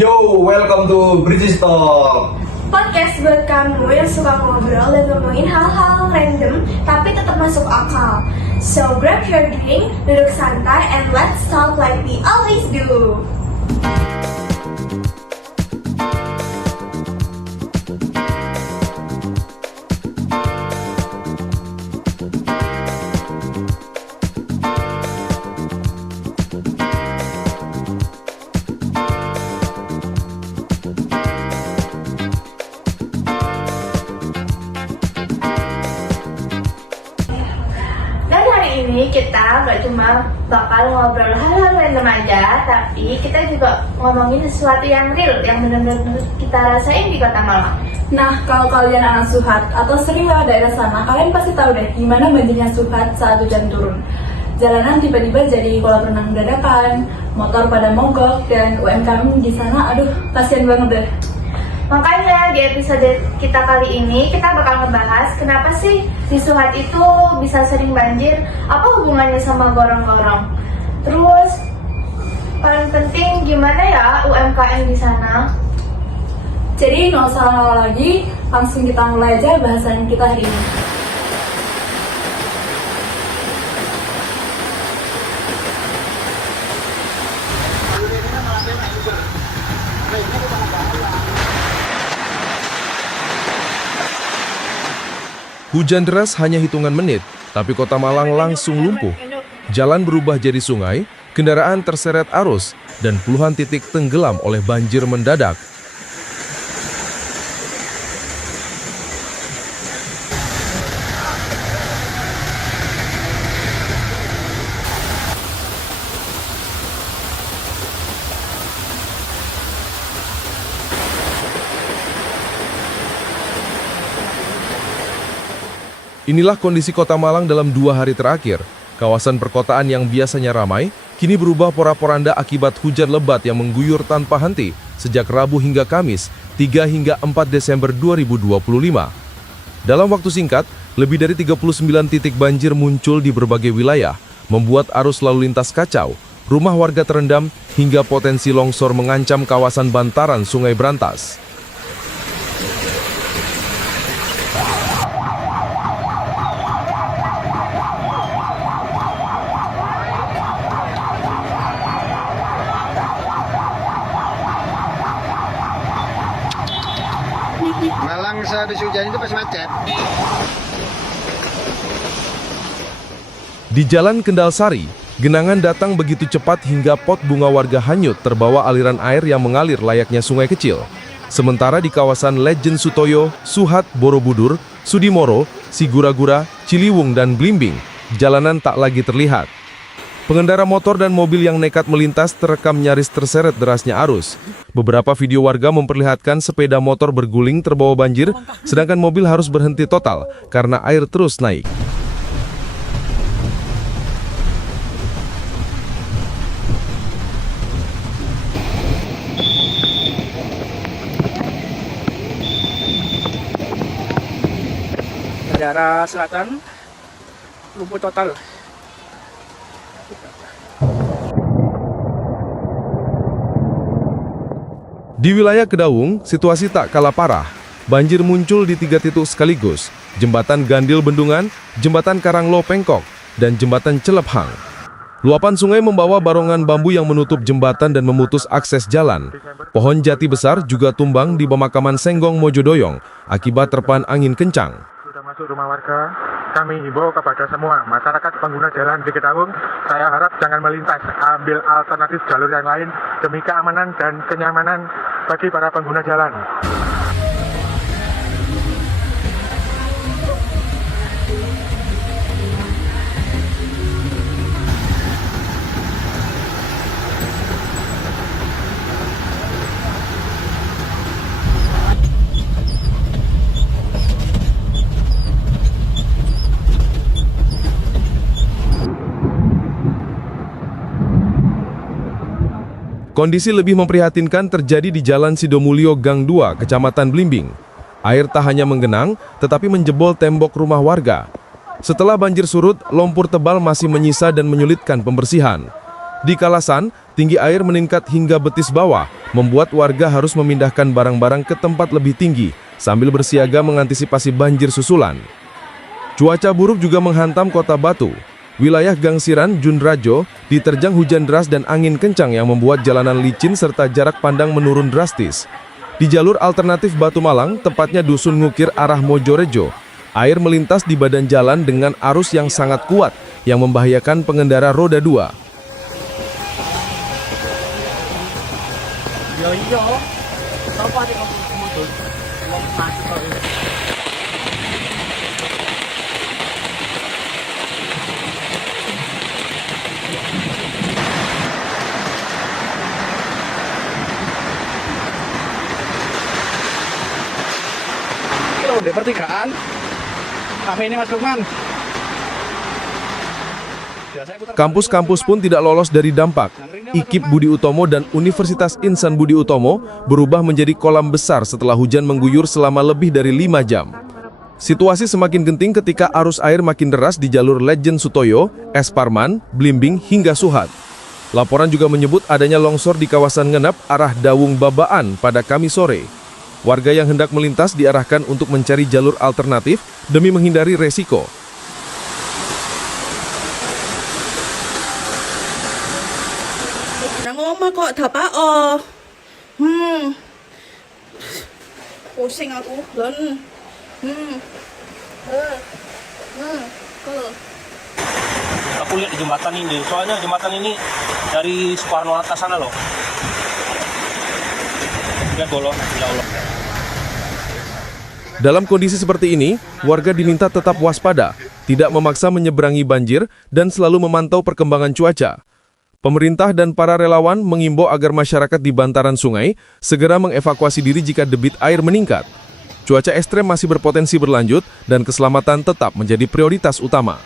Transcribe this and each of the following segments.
Yo, welcome to British Talk. Podcast buat kamu yang suka ngobrol dan ngomongin hal-hal random tapi tetap masuk akal. So grab your drink, duduk santai, and let's talk like we always do. Dan hari ini kita gak cuma bakal ngobrol hal-hal random aja, tapi kita juga ngomongin sesuatu yang real, yang benar-benar kita rasain di Kota Malang. Nah, kalau kalian anak Suhat atau sering lewat daerah sana, kalian pasti tahu deh gimana banjirnya Suhat saat hujan turun. Jalanan tiba-tiba jadi kolam renang dadakan, motor pada mogok, dan UMKM di sana, aduh, kasihan banget deh. Makanya di episode kita kali ini kita bakal ngebahas kenapa sih di Suhat itu bisa sering banjir, apa hubungannya sama gorong-gorong. Terus paling penting gimana ya UMKM di sana. Jadi nggak usah lama lagi, langsung kita mulai aja bahasan kita hari ini. Hujan deras hanya hitungan menit, tapi Kota Malang langsung lumpuh. Jalan berubah jadi sungai, kendaraan terseret arus, dan puluhan titik tenggelam oleh banjir mendadak. Inilah kondisi Kota Malang dalam 2 hari terakhir. Kawasan perkotaan yang biasanya ramai, kini berubah porak-poranda akibat hujan lebat yang mengguyur tanpa henti sejak Rabu hingga Kamis, 3 hingga 4 Desember 2025. Dalam waktu singkat, lebih dari 39 titik banjir muncul di berbagai wilayah, membuat arus lalu lintas kacau, rumah warga terendam, hingga potensi longsor mengancam kawasan bantaran Sungai Brantas. Malang sehabis hujan itu pasti macet. Di Jalan Kendal Sari, genangan datang begitu cepat hingga pot bunga warga hanyut terbawa aliran air yang mengalir layaknya sungai kecil. Sementara di kawasan Legend Sutoyo, Suhat, Borobudur, Sudimoro, Sigura-gura, Ciliwung, dan Blimbing, jalanan tak lagi terlihat. Pengendara motor dan mobil yang nekat melintas terekam nyaris terseret derasnya arus. Beberapa video warga memperlihatkan sepeda motor berguling terbawa banjir, sedangkan mobil harus berhenti total karena air terus naik. Daerah selatan lumpuh total. Di wilayah Kedaung, situasi tak kalah parah. Banjir muncul di 3 titik sekaligus, Jembatan Gandil Bendungan, Jembatan Karanglo Pengkok, dan Jembatan Celephang. Luapan sungai membawa barongan bambu yang menutup jembatan dan memutus akses jalan. Pohon jati besar juga tumbang di pemakaman Senggong Mojodoyong akibat terpaan angin kencang. Sudah masuk rumah warga, kami himbau kepada semua masyarakat pengguna jalan di Kedaung, saya harap jangan melintas, ambil alternatif jalur yang lain demi keamanan dan kenyamanan bagi para pengguna jalan. Kondisi lebih memprihatinkan terjadi di Jalan Sidomulyo Gang 2, Kecamatan Blimbing. Air tak hanya menggenang, tetapi menjebol tembok rumah warga. Setelah banjir surut, lumpur tebal masih menyisa dan menyulitkan pembersihan. Di Kalasan, tinggi air meningkat hingga betis bawah, membuat warga harus memindahkan barang-barang ke tempat lebih tinggi, sambil bersiaga mengantisipasi banjir susulan. Cuaca buruk juga menghantam kota Batu. Wilayah Gangsiran, Junrajo, diterjang hujan deras dan angin kencang yang membuat jalanan licin serta jarak pandang menurun drastis. Di jalur alternatif Batu Malang, tepatnya Dusun Ngukir arah Mojorejo, air melintas di badan jalan dengan arus yang sangat kuat, yang membahayakan pengendara roda 2. Di pertigaan. Kami ini Mas Lukman. Kampus-kampus pun tidak lolos dari dampak. IKIP Budi Utomo dan Universitas Insan Budi Utomo berubah menjadi kolam besar setelah hujan mengguyur selama lebih dari 5 jam. Situasi semakin genting ketika arus air makin deras di jalur Lejen Sutoyo, Es Parman, Blimbing hingga Suhat. Laporan juga menyebut adanya longsor di kawasan Ngenap arah Dawung Babaan pada Kamis sore. Warga yang hendak melintas diarahkan untuk mencari jalur alternatif demi menghindari resiko. Nang omah kok dapak pusing aku lon. Aku lihat di jembatan ini, soalnya jembatan ini dari Soekarno-Hatta sana loh. Lihat bolong, ya Allah. Dalam kondisi seperti ini, warga diminta tetap waspada, tidak memaksa menyeberangi banjir, dan selalu memantau perkembangan cuaca. Pemerintah dan para relawan mengimbau agar masyarakat di bantaran sungai segera mengevakuasi diri jika debit air meningkat. Cuaca ekstrem masih berpotensi berlanjut dan keselamatan tetap menjadi prioritas utama.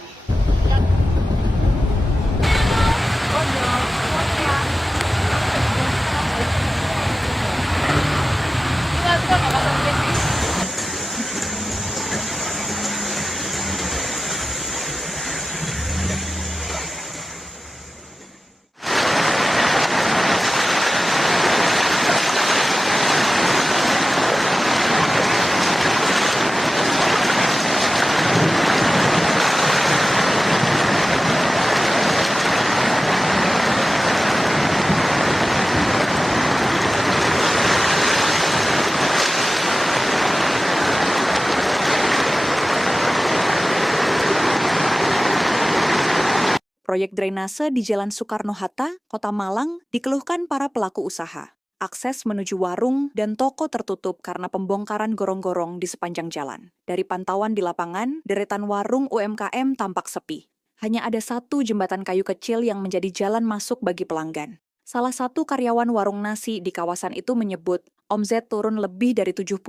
Proyek drainase di Jalan Soekarno-Hatta, Kota Malang, dikeluhkan para pelaku usaha. Akses menuju warung dan toko tertutup karena pembongkaran gorong-gorong di sepanjang jalan. Dari pantauan di lapangan, deretan warung UMKM tampak sepi. Hanya ada satu jembatan kayu kecil yang menjadi jalan masuk bagi pelanggan. Salah satu karyawan warung nasi di kawasan itu menyebut, omset turun lebih dari 75%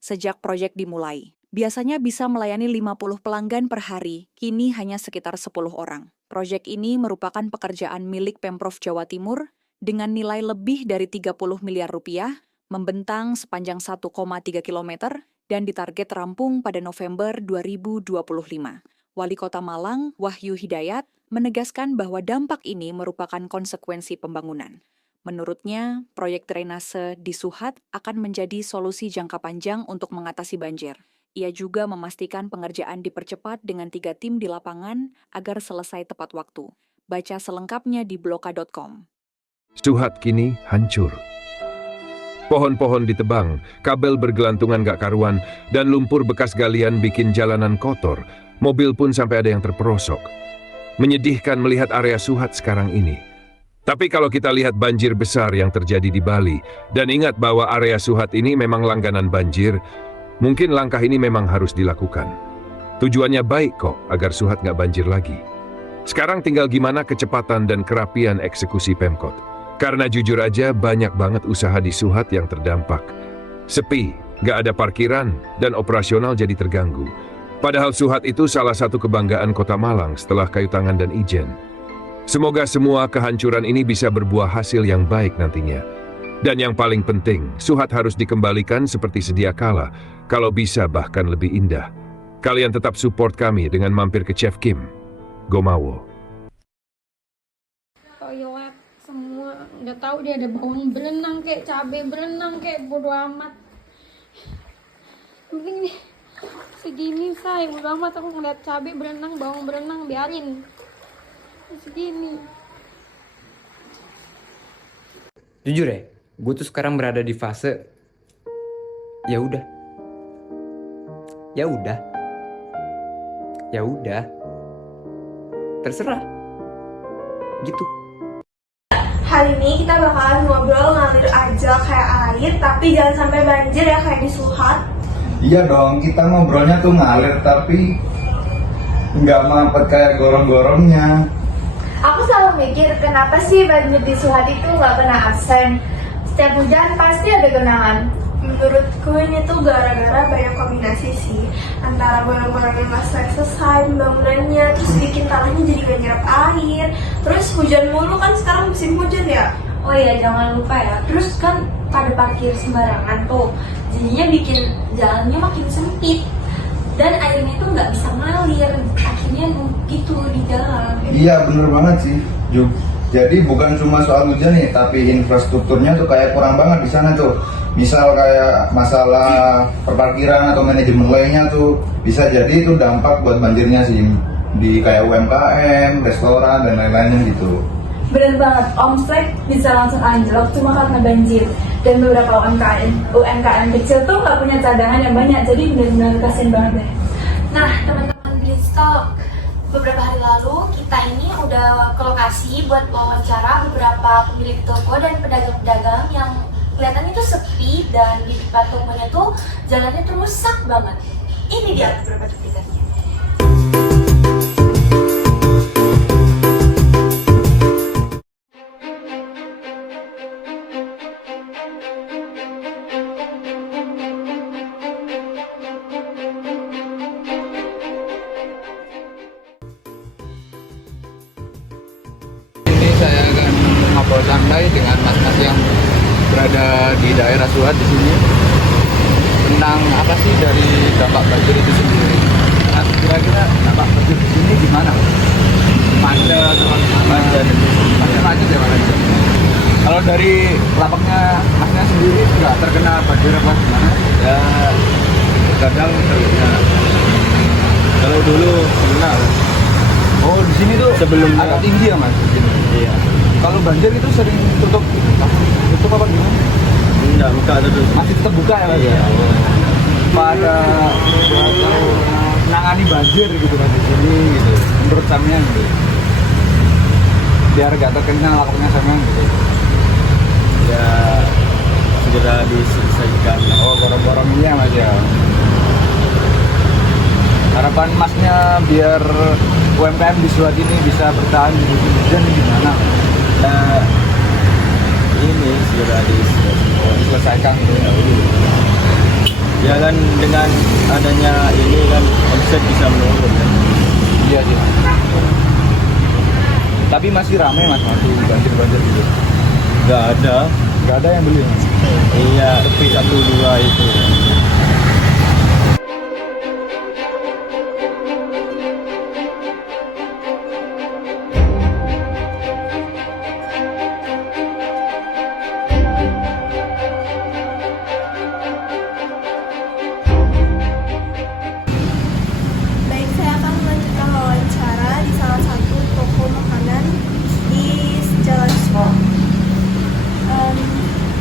sejak proyek dimulai. Biasanya bisa melayani 50 pelanggan per hari, kini hanya sekitar 10 orang. Proyek ini merupakan pekerjaan milik Pemprov Jawa Timur dengan nilai lebih dari 30 miliar rupiah, membentang sepanjang 1,3 km, dan ditarget rampung pada November 2025. Wali Kota Malang, Wahyu Hidayat, menegaskan bahwa dampak ini merupakan konsekuensi pembangunan. Menurutnya, proyek drainase di Suhat akan menjadi solusi jangka panjang untuk mengatasi banjir. Ia juga memastikan pengerjaan dipercepat dengan 3 tim di lapangan agar selesai tepat waktu. Baca selengkapnya di bloka.com. Suhat kini hancur. Pohon-pohon ditebang, kabel bergelantungan gak karuan, dan lumpur bekas galian bikin jalanan kotor. Mobil pun sampai ada yang terperosok. Menyedihkan melihat area Suhat sekarang ini. Tapi kalau kita lihat banjir besar yang terjadi di Bali, dan ingat bahwa area Suhat ini memang langganan banjir, mungkin langkah ini memang harus dilakukan. Tujuannya baik kok, agar Suhat nggak banjir lagi. Sekarang tinggal gimana kecepatan dan kerapian eksekusi Pemkot. Karena jujur aja banyak banget usaha di Suhat yang terdampak. Sepi, nggak ada parkiran, dan operasional jadi terganggu. Padahal Suhat itu salah satu kebanggaan Kota Malang setelah Kayu Tangan dan Ijen. Semoga semua kehancuran ini bisa berbuah hasil yang baik nantinya. Dan yang paling penting, Suhat harus dikembalikan seperti sedia kala, kalau bisa bahkan lebih indah. Kalian tetap support kami dengan mampir ke Chef Kim. Gomawo. Udah tahu dia ada bawang berenang kayak cabai berenang kayak bodo amat. Mending nih segini say, bodo amat aku ngeliat cabai berenang, bawang berenang, biarin segini. Jujur ya, gue tuh sekarang berada di fase ya udah, ya udah, ya udah, terserah, gitu. Hari ini kita bakalan ngobrol ngalir aja kayak air, tapi jangan sampai banjir ya kayak di Suhat. Iya dong, kita ngobrolnya tuh ngalir tapi nggak mampet kayak gorong-gorongnya. Aku selalu mikir kenapa sih banjir di Suhat itu nggak pernah absen. Setiap hujan pasti ada genangan. Menurutku ini tuh gara-gara banyak kombinasi sih, antara gorong-gorong yang nggak selesai pembangunannya, terus bikin tanahnya jadi gak nyerap air, terus hujan mulu kan sekarang musim hujan ya. Oh iya, jangan lupa ya. Terus kan pada parkir sembarangan tuh, jadinya bikin jalannya makin sempit dan airnya tuh nggak bisa ngalir, akhirnya gitu di jalan. Iya bener banget sih, Juk. Jadi bukan cuma soal hujan nih, tapi infrastrukturnya tuh kayak kurang banget di sana tuh. Misal kayak masalah perparkiran atau manajemen lainnya tuh bisa jadi itu dampak buat banjirnya sih di kayak UMKM, restoran dan lain-lainnya gitu. Bener banget, omset bisa langsung anjlok cuma karena banjir. Dan beberapa UMKM kecil tuh nggak punya cadangan yang banyak, jadi benar-benar kasian banget deh. Nah, teman-teman Bridgestalk, beberapa hari lalu kita ini udah ke lokasi buat wawancara beberapa pemilik toko dan pedagang-pedagang yang kelihatannya tuh sepi dan di depan tokonya tuh jalannya tuh rusak banget. Ini dia beberapa cuplikannya. Ini saya akan ngobrol santai dengan mas-mas yang berada di daerah Suhat di sini tentang apa sih dari dampak banjir itu sendiri. Nah, kira-kira dampak banjir di sini gimana? Macet atau macet ya macet. Kalau dari lapaknya masnya sendiri nggak terkena banjir apa gimana? Ya kadang terkena. Kalau dulu pernah. Oh di sini tuh sebelumnya agak tinggi ya mas? Iya. Kalau banjir itu sering tutup apa gimana? Enggak, buka terus. Masih tetap buka ya mas? Iya. Pada menangani banjir gitu mas di sini gitu. Menurut sampean gitu. Biar gak terkena lapaknya sampean gitu. Ya segera diselesaikan. Oh gorong-gorong ini ya mas ya. Harapan masnya biar UMKM di Suhat ini bisa bertahan di musim hujan gimana? Ini segera diselesaikan gitu ya kan, dengan adanya ini kan omset bisa menurun ya. Iya sih. Tapi masih ramai mas, masih banjir gitu. Nggak ada yang beli. Iya, tapi 1-2 itu.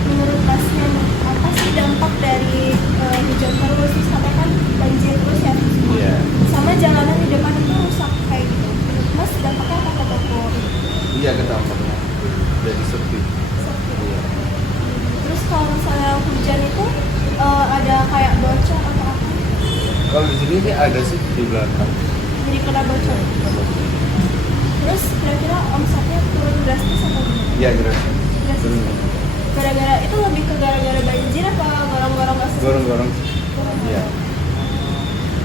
Menurut masnya apa sih dampak dari hujan terus sampai kan banjir terus ya? Iya. Sama jalanan di depan itu rusak kayak gitu. Menurut mas dampaknya apa ke toko? Iya ke dampaknya jadi sepi. Iya. Terus kalau misalnya hujan itu ada kayak bocor atau apa? Kalau di sini sih ada sih di belakang. Jadi kena bocor. Terus kira-kira omsetnya turun drastis atau gimana? Iya drastis. Gara-gara itu lebih ke gara-gara banjir apa gorong-gorong nggak selesai? Gorong-gorong. Iya.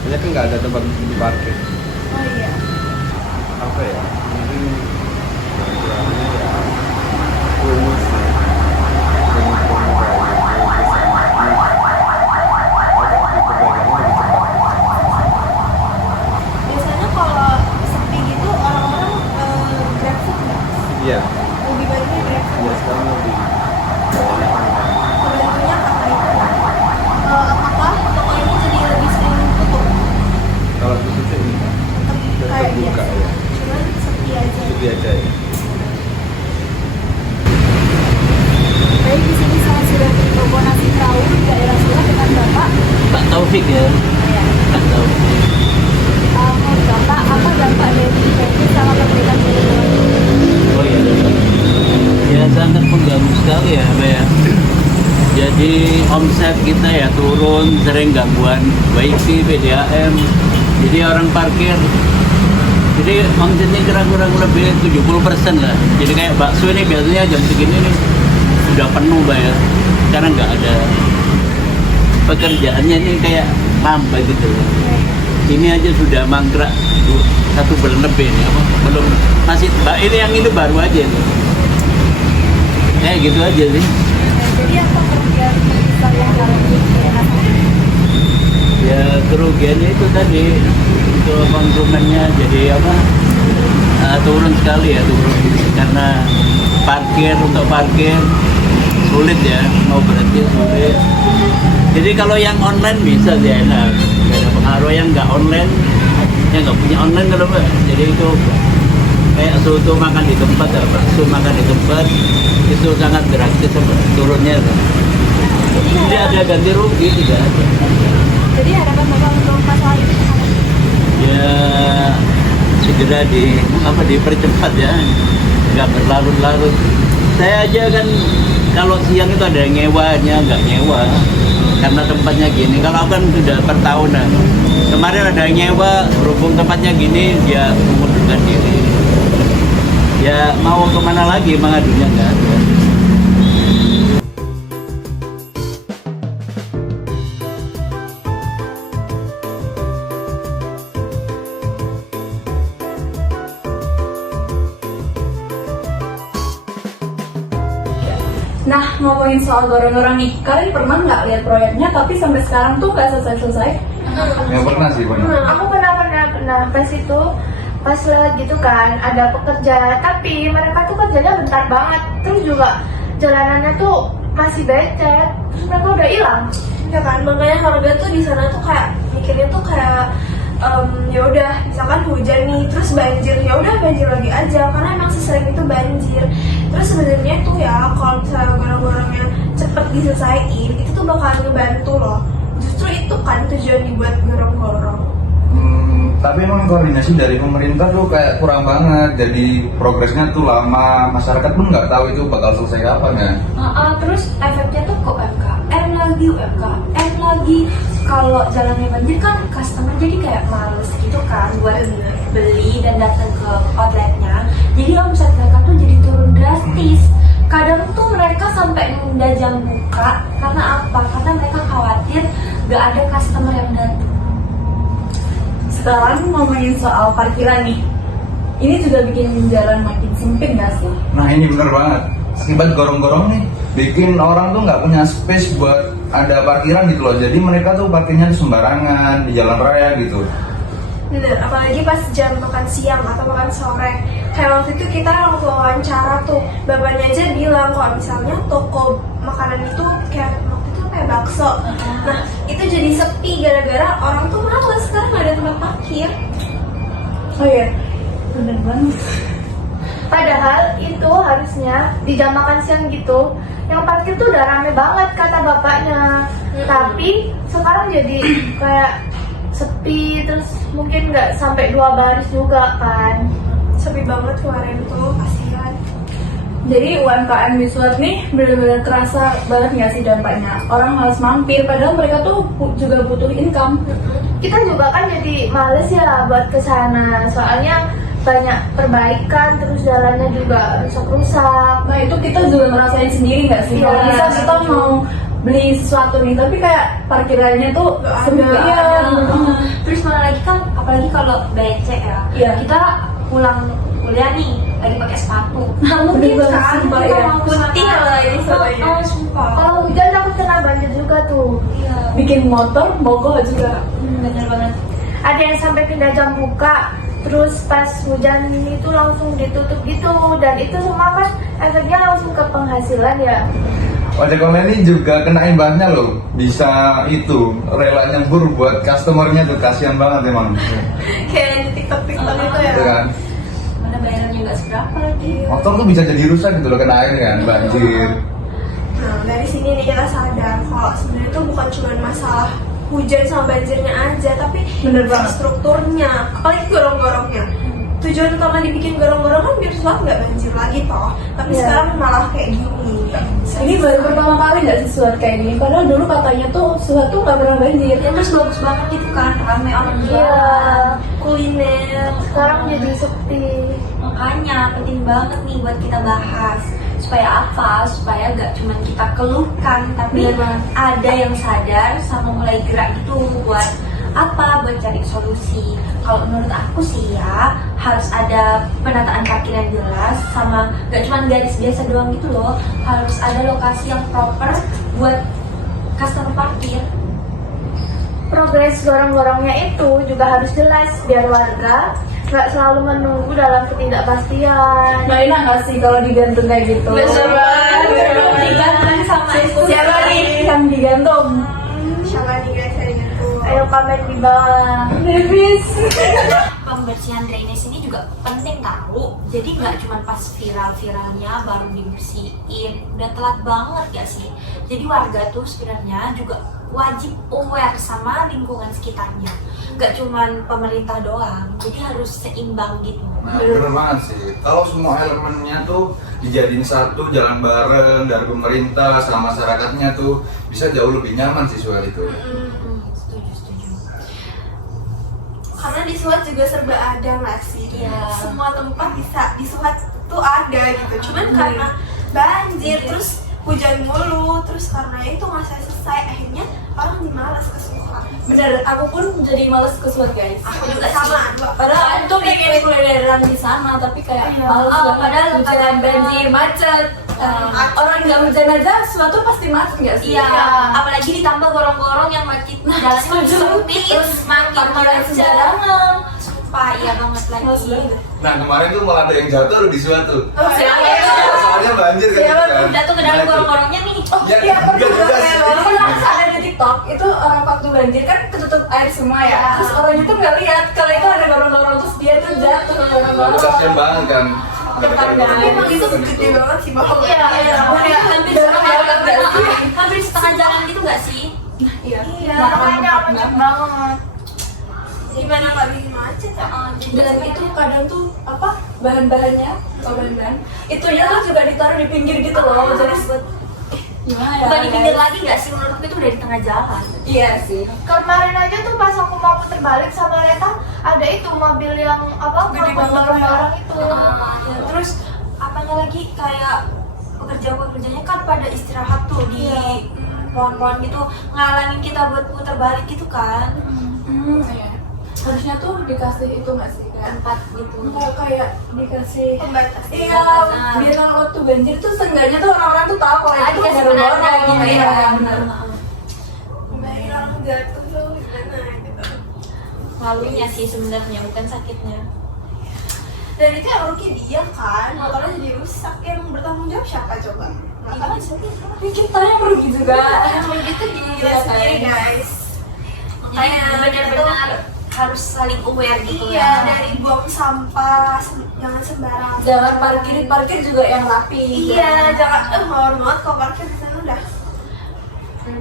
Banyak kan nggak ada tempat di parkir. Oh iya. Apa ya? Mungkin gara-garanya ya rumus ya. Biasanya kalau sepi gitu orang-orang grab food nggak? Iya. Lebih banyaknya grab food. Iya sekarang Jadi omset kita ya turun, sering gangguan WiFi, PDAM. Jadi orang parkir, jadi omsetnya kurang lebih 70% lah. Jadi kayak bakso ini biasanya jam segini nih udah penuh bayar. Sekarang nggak ada. Pekerjaannya ini kayak lambat gitu. Ini aja sudah mangkrak 1 bulan lebih nih. Belum masih ini yang itu baru aja nih. Kayak gitu aja sih. Jadi apa kerugian terbesar yang dialami rasakan? Ya kerugiannya itu tadi untuk konsumennya jadi apa? Turun sekali ya, turun karena untuk parkir sulit ya, mau berhenti sulit. Jadi kalau yang online bisa sih enak, nggak ada pengaruh. Yang nggak online, yang nggak punya online kalau Mbak. Jadi itu kayak soto makan di tempat, bakso makan di tempat itu sangat drastis turunnya. Jadi ada ganti rugi tidak ada. Jadi harapan Bapak untuk masalah itu apa? Ya segera dipercepat ya, nggak berlarut-larut. Saya aja kan kalau siang itu ada yang nyewanya, nggak nyewa karena tempatnya gini. Kalau kan sudah per tahunan. Kemarin ada yang nyewa, berhubung tempatnya gini dia mengundurkan diri. Ya mau kemana lagi mengadunya nggak ada. Nah, ngomongin soal gorong-gorong nih, kalian pernah nggak lihat proyeknya tapi sampai sekarang tuh nggak selesai-selesai? Ya pernah sih, pernah. Aku pernah pas itu pas lewat gitu kan ada pekerja, tapi mereka tuh kerjanya bentar banget, terus juga jalanannya tuh masih becek, terus mereka udah hilang. Ya kan, makanya harga tuh di sana tuh kayak mikirnya tuh kayak ya udah misalkan hujan nih terus banjir, ya udah banjir lagi aja karena emang sesering itu banjir. Terus sebenarnya tuh ya kalau misalnya gorong-gorongnya cepet diselesaikan itu tuh bakal ngebantu loh. Justru itu kan tujuan dibuat gorong-gorong. Tapi emang koordinasi dari pemerintah tuh kayak kurang banget, jadi progresnya tuh lama, masyarakat pun nggak tahu itu bakal selesai kapan ya. Terus efeknya tuh ke UMKM lagi. Kalau jalannya banjir kan customer jadi kayak males gitu kan buat beli dan datang ke outletnya. Jadi omset mereka tuh jadi turun drastis. Kadang tuh mereka sampai nunda jam buka karena apa? Karena mereka khawatir gak ada customer yang datang. Sekarang ngomongin soal parkiran nih, ini juga bikin jalan makin sempit gak sih? Nah ini bener banget, akibat gorong-gorong nih bikin orang tuh nggak punya space buat ada parkiran gitu loh. Jadi mereka tuh parkirnya sembarangan di jalan raya gitu. Bener, apalagi pas jam makan siang atau makan sore. Kayak waktu itu kita waktu wawancara tuh, bapaknya aja bilang kalau misalnya toko makanan itu kayak waktu itu kayak bakso. Nah itu jadi sepi gara-gara orang tuh males karena nggak ada tempat parkir. Oh iya, bener banget. Padahal itu harusnya di jam makan siang gitu, yang parkir tuh udah rame banget kata bapaknya. Tapi sekarang jadi kayak sepi, terus mungkin nggak sampai 2 baris juga kan. Sepi banget kemarin tuh, kasihan. Jadi UMKM Wiswat nih benar-benar kerasa banget nggak sih dampaknya? Orang harus mampir, padahal mereka tuh juga butuh income. Kita juga kan jadi males ya buat kesana, soalnya banyak perbaikan, terus jalannya juga rusak-rusak. Nah itu kita juga ngerasain sendiri nggak sih? Kalau bisa kita mau beli sesuatu nih, tapi kayak parkirannya tuh sendirian. Terus mana lagi kan, apalagi kalau becek ya. Iya. Kita pulang kuliah nih, lagi pakai sepatu. Nah mungkin kan kita mau putih lagi soalnya. sumpah. Kalau hujan aku kena banjir juga tuh. Iya. bikin motor mogok juga. Bener banget. Ada yang sampai pindah jam buka, terus pas hujan itu langsung ditutup gitu, dan itu semua kan efeknya langsung ke penghasilan ya. Ojek online ini juga kena imbasnya loh, bisa itu rela nyembur buat customernya tuh, kasihan banget emang. Kayak di TikTok itu ya. Itu kan. Mana bayarannya nggak seberapa lagi. Motor tuh bisa jadi rusak gitu loh, kena air kan, banjir. Nah dari sini nih kita sadar kalau sebenarnya itu bukan cuma masalah hujan sama banjirnya aja, tapi bener banget strukturnya, apalagi gorong-gorongnya. tujuan utama dibikin gorong-gorong kan biar Suhat nggak banjir lagi toh. Tapi Iya. sekarang malah kayak gini. Ini baru pertama kali nggak sih Suhat kayak gini? Padahal dulu katanya tuh Suhat tuh nggak pernah banjir. Ya terus bagus banget gitu kan, rame orang jualan, kuliner. Sekarang jadi sepi. Makanya penting banget nih buat kita bahas. Supaya apa? Supaya gak cuma kita keluhkan, tapi ada yang sadar sama mulai gerak gitu buat apa? Buat cari solusi. Kalau menurut aku sih ya, harus ada penataan parkir yang jelas, sama gak cuma garis biasa doang gitu loh. Harus ada lokasi yang proper buat customer parkir. Progres gorong-gorongnya itu juga harus jelas biar warga nggak selalu menunggu dalam ketidakpastian. Nah, enak nggak sih kalau digantung kayak gitu? Bener banget. Digantung sama itu. Siapa nih yang digantung? Siapa nih guys yang gitu? Ayo komen di bawah. Davis. Pembersihan drainase ini juga penting tahu. Jadi nggak cuma pas viral-viralnya baru dibersihin, udah telat banget ya sih. Jadi warga tuh sebenarnya juga wajib aware sama lingkungan sekitarnya. Nggak cuma pemerintah doang, jadi harus seimbang gitu. Nah, bener banget sih. Kalau semua elemennya tuh dijadiin satu, jalan bareng dari pemerintah sama masyarakatnya tuh bisa jauh lebih nyaman sih soal itu. Karena di Suhat juga serba ada nggak sih? Semua tempat bisa di Suhat tuh ada gitu. Cuman karena banjir terus hujan mulu, terus karena itu nggak selesai, akhirnya orang jadi malas ke Suhat. Bener, aku pun jadi males ke Suhat guys. Aku juga sama. Padahal aku tuh pengen kulineran di sana, tapi kayak males banget. Padahal hujan, banjir, macet. Orang nggak hujan aja, suatu pasti macet nggak sih? Iya, apalagi ditambah gorong-gorong yang makin jalannya sempit, terus makin sembarangan. Sumpah, iya banget lagi. Nah kemarin tuh malah ada yang jatuh di Suhat tuh. Siapa itu? Soalnya banjir kan. Siapa tuh jatuh ke dalam gorong-gorongnya nih? Oh iya, pernah ada di TikTok itu orang waktu banjir kan ketutup air semua ya. Terus orang itu nggak lihat kalau itu ada gorong-gorong, terus dia tuh jatuh ke gorong-gorong. Kasian banget kan. Emang itu gede banget sih bang. Iya, hampir setengah jalan gitu nggak sih? Iya. Makanya macet banget. Gimana nggak bikin macet ya? Dan itu kadang tuh apa bahan-bahannya, bahan-bahan itunya tuh juga ditaruh di pinggir gitu loh. Jadi gimana ya? Bukan di pinggir lagi nggak sih? Menurutku itu udah di tengah jalan. Iya sih. Kemarin aja tuh pas aku mau puter balik sama Reta, ada itu mobil yang apa Gede banget barang-barang itu. Ya, terus apanya lagi kayak pekerja-pekerjanya kan pada istirahat tuh di pohon-pohon gitu, ngalangin kita buat puter balik gitu kan. Iya. Harusnya tuh dikasih itu nggak sih kayak Tempat gitu. nggak kayak dikasih Pembatas. iya biar kalau waktu banjir tuh seenggaknya tuh orang-orang tuh tahu kalau itu dikasih baru penanda orang gitu iya ya. benar. Bayar orang jatuh tuh gimana gitu. Malunya sih sebenarnya, bukan sakitnya. Dan itu yang rugi dia kan, motornya jadi rusak. Yang bertanggung jawab siapa coba? Nggak kan Kita yang rugi juga. yang rugi tuh diri kita sendiri guys. Jadi benar-benar harus saling aware gitu. Iya, dari buang sampah, jangan sembarangan. Jangan parkir juga yang rapi. Iya, jangan mawar banget kalau parkir di sana udah.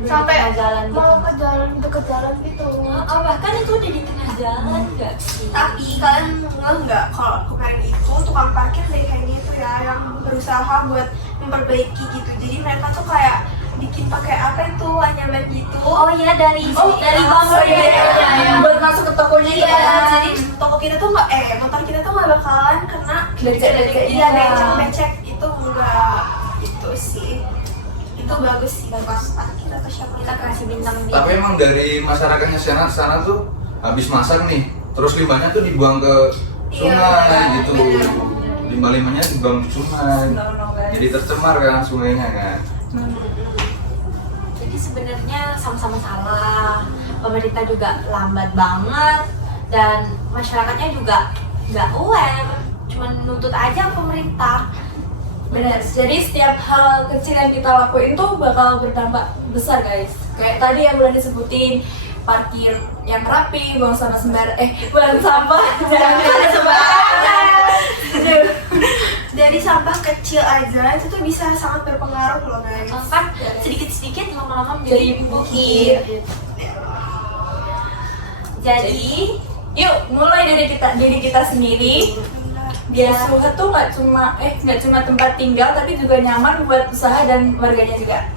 Sampai jalan gitu. mau ke jalan deket jalan gitu. Oh, bahkan itu udah di tengah jalan nggak sih? Tapi kalian nggak kalau kemarin itu tukang parkir dari kayaknya itu ya yang berusaha buat memperbaiki gitu. Jadi mereka tuh kayak bikin pakai apa itu anyaman gitu. Oh iya, dari bangku Yang buat masuk ke tokonya itu. Iya, jadi toko kita tuh nggak motor kita tuh nggak bakalan kena becek itu enggak itu sih. Itu bagus sih, bagus parkir atau siapa kita kasih bintang. Tapi emang dari masyarakatnya sana tuh habis masak nih, terus limbahnya tuh dibuang ke sungai gitu. Limbah-limbahnya dibuang ke sungai. Jadi tercemar kan sungainya kan. Jadi sebenarnya sama-sama salah. Pemerintah juga lambat banget dan masyarakatnya juga nggak aware. Cuman nuntut aja pemerintah. Benar, jadi setiap hal kecil yang kita lakuin tuh bakal berdampak besar guys. Kayak tadi yang udah disebutin, parkir yang rapi, buang sampah buang sampah jangan sembarangan. Dari sampah kecil aja itu tuh bisa sangat berpengaruh loh guys. Kan sedikit-sedikit lama-lama menjadi bukit. Jadi Yuk, mulai dari kita sendiri. Biar Suhat tuh nggak cuma tempat tinggal, tapi juga nyaman buat usaha dan warganya juga.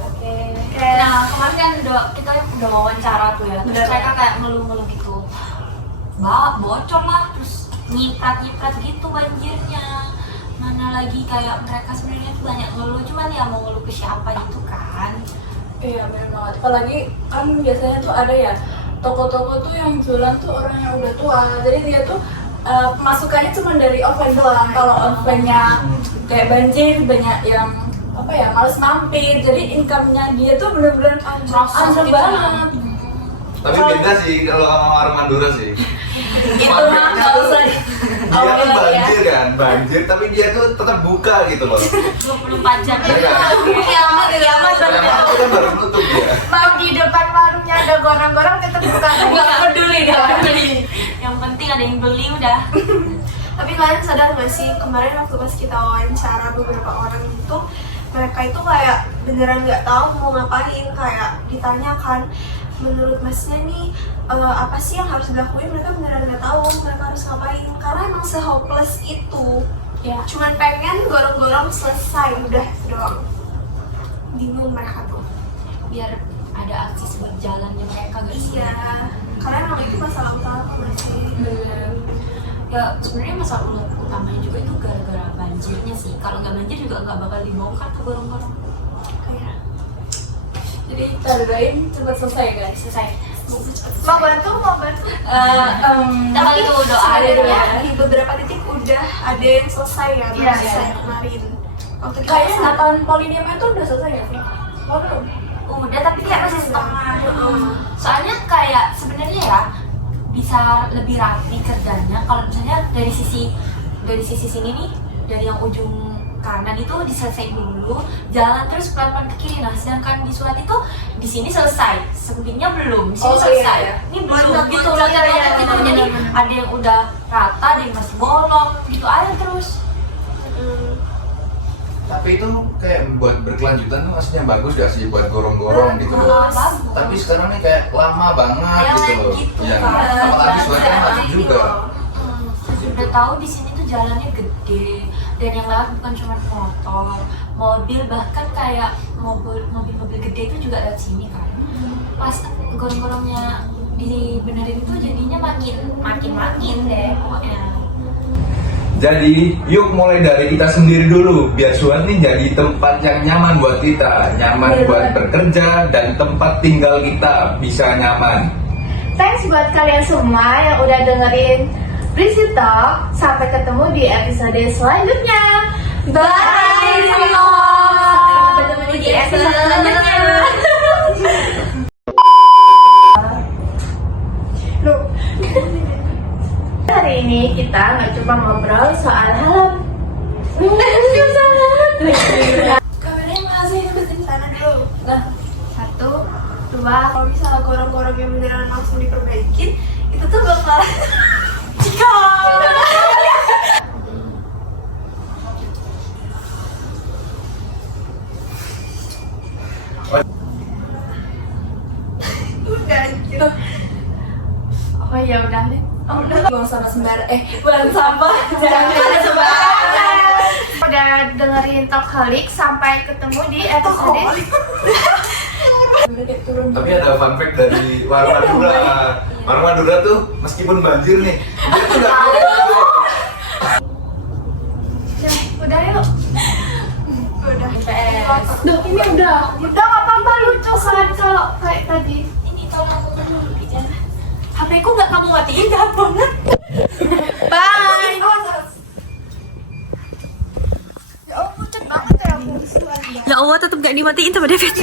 Oke. Nah, kemarin kan kita udah wawancara tuh ya. Terus mereka kayak ngeluh-ngeluh gitu. Mbak, bocor lah, terus nyiprat-nyiprat gitu banjirnya. Mana lagi kayak mereka sebenarnya tuh banyak ngeluh, cuman ya mau ngeluh ke siapa gitu kan. Iya, benar banget. Apalagi kan biasanya tuh ada ya toko-toko tuh yang jualan tuh orang yang udah tua. Jadi dia tuh pemasukannya cuma dari offline doang. Kalau offline-nya kayak banjir, banyak yang males mampir. Jadi income-nya dia tuh bener-bener anjlok banget. Tapi beda sih kalau sama warung Madura sih. Itu mah nggak usah Dia tuh banjir kan, banjir tapi dia tuh tetap buka gitu loh. 24 jam. Kiamat Itu kan baru tutup dia. Mau di depan warungnya ada gorong-gorong tetap buka. Nggak peduli dah. Yang penting ada yang beli udah. Tapi kalian sadar gak sih, kemarin waktu pas kita wawancara beberapa orang itu, mereka itu kayak beneran nggak tahu mau ngapain. Kayak ditanyakan, menurut masnya nih apa sih yang harus dilakuin, mereka beneran nggak tahu mereka harus ngapain karena emang se-hopeless itu ya. Cuman pengen gorong-gorong selesai, udah doang. Bingung mereka tuh. Biar ada akses buat jalannya mereka gak sih? Iya, karena emang itu masalah utama masih. Ya sebenarnya masalah utamanya juga itu gara-gara banjirnya sih. Kalau nggak banjir juga nggak bakal dibongkar tuh gorong-gorong. Kayak Jadi kita doain cepat selesai guys. Selesai. Mau bantu? Tapi itu doa sebenarnya di beberapa titik udah ada yang selesai ya, Iya, selesai iya. kemarin. Waktu kita Kayaknya kesana. 8 Polinium itu udah selesai ya? Belum. Udah tapi kayak masih setengah. Soalnya kayak sebenarnya ya bisa lebih rapi kerjanya kalau misalnya dari sisi sini nih, dari yang ujung kanan itu diselesaikan dulu, jalan terus pelan-pelan ke kiri. Nah, sedangkan di Suhat itu di sini selesai, sampingnya belum, di sini selesai. Iya. Ini belum gitu loh, gitu. Jadi ada yang udah rata, ada yang masih bolong, gitu aja terus. Tapi itu kayak buat berkelanjutan tuh maksudnya bagus gak sih buat gorong-gorong gitu loh. Bagus. Tapi sekarang nih kayak lama banget Ya, gitu loh. gitu Ya, kan. apalagi suaranya macet juga. Udah tahu di sini tuh jalannya gede dan yang lewat bukan cuma motor, mobil, bahkan kayak mobil gede itu juga lewat sini kan. Pas gorong-gorongnya dibenerin itu jadinya makin deh pokoknya. Jadi, yuk mulai dari kita sendiri dulu, biar Suhat nih jadi tempat yang nyaman buat kita, nyaman buat bekerja, dan tempat tinggal kita bisa nyaman. Thanks buat kalian semua yang udah dengerin Brisi Talk. Sampai ketemu di episode selanjutnya. Bye semua. Sampai ketemu di episode selanjutnya. Hari ini kita nggak cuma ngobrol soal hal Kameranya masih di sana dulu. Nah, 1, 2. Kalau misalnya gorong-gorong yang beneran langsung diperbaikin, itu tuh bakal jika udah anjir. Oh ya udah deh. Buang sampah buang sampah jangan sembarangan. Udah dengerin Talkaholic, sampai ketemu di episode. Tapi ada fun fact dari warung Madura. Warung Madura tuh meskipun banjir nih, dia tuh nggak Udah yuk. Udah. Duh, ini udah nggak apa-apa, lucu kan kalau kayak tadi. Ini tolong aku dulu bicara. HP ku nggak kamu matiin, jahat banget. Bye. Ya Allah, cek banget ya aku. Ya Allah, tetap gak dimatiin sama David.